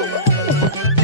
ハハハハ!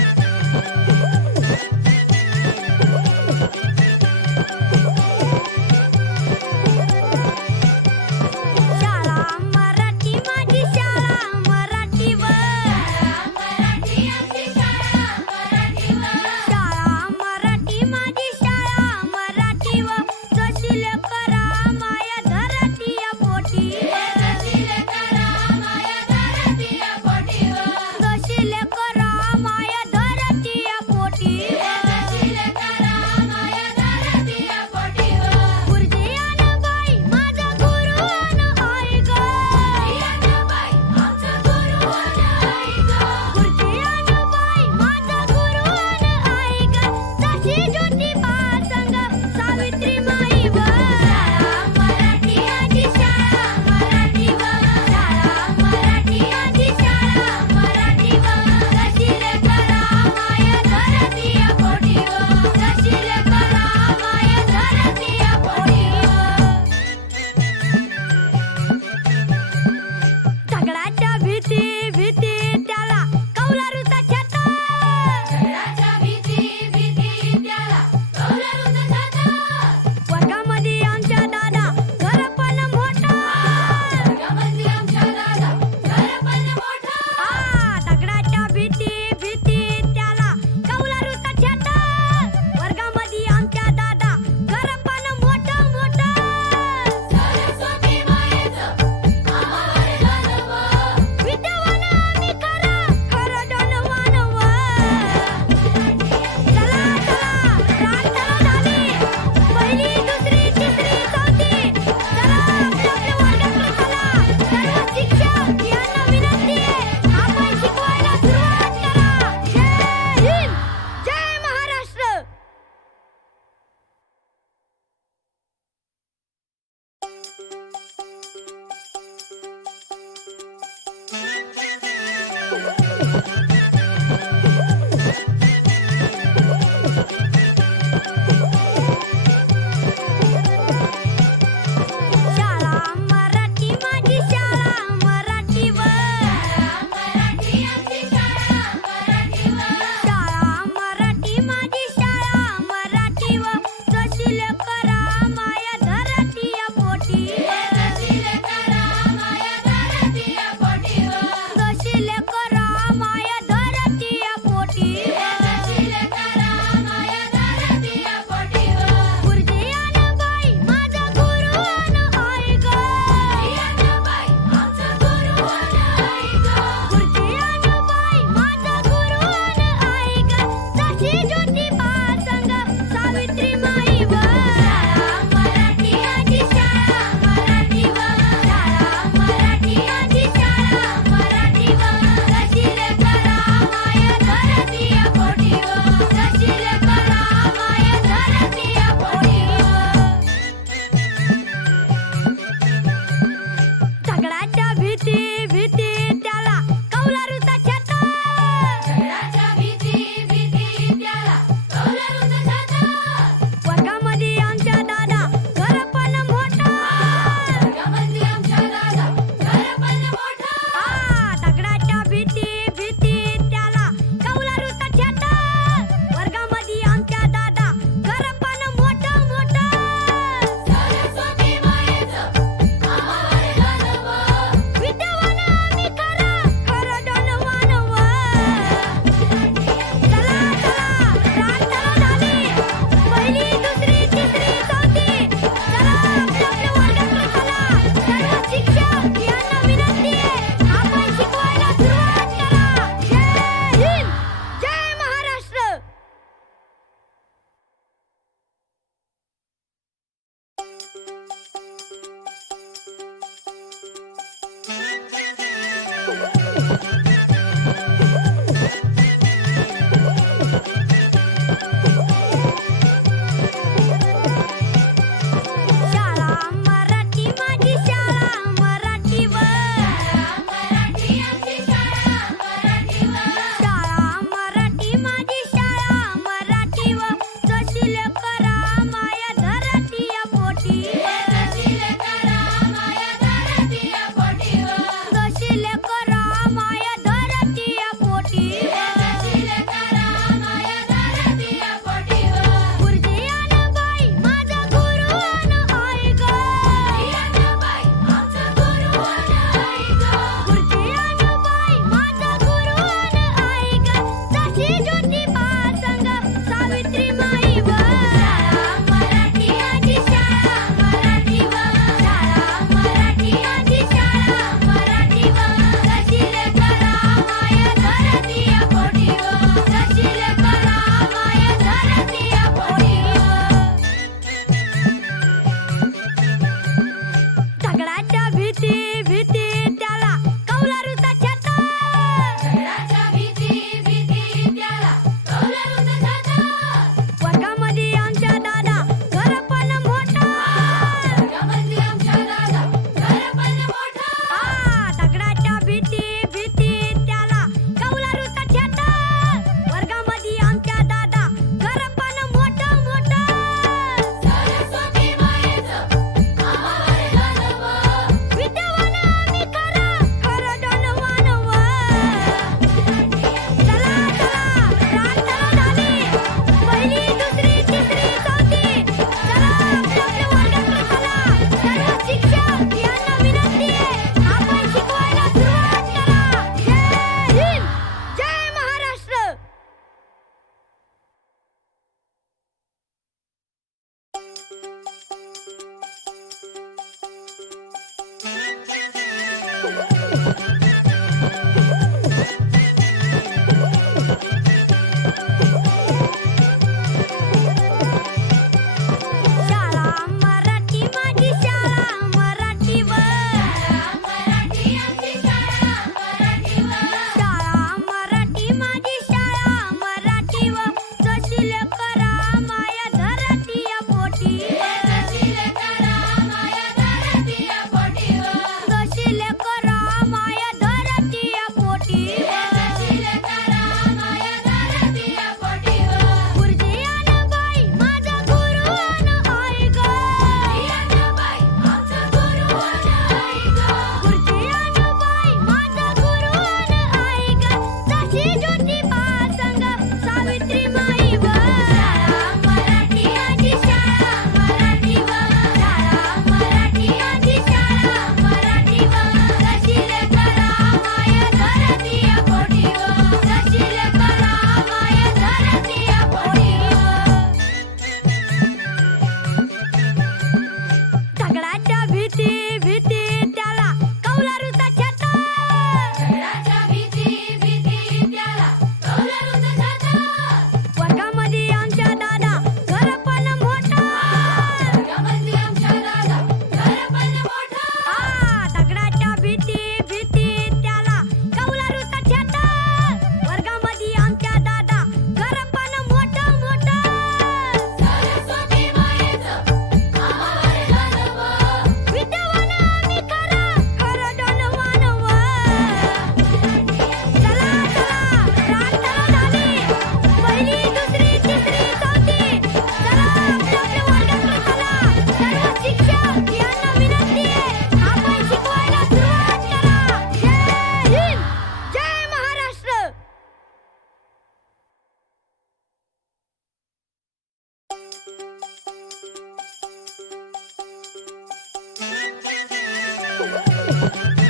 Ha ha ha!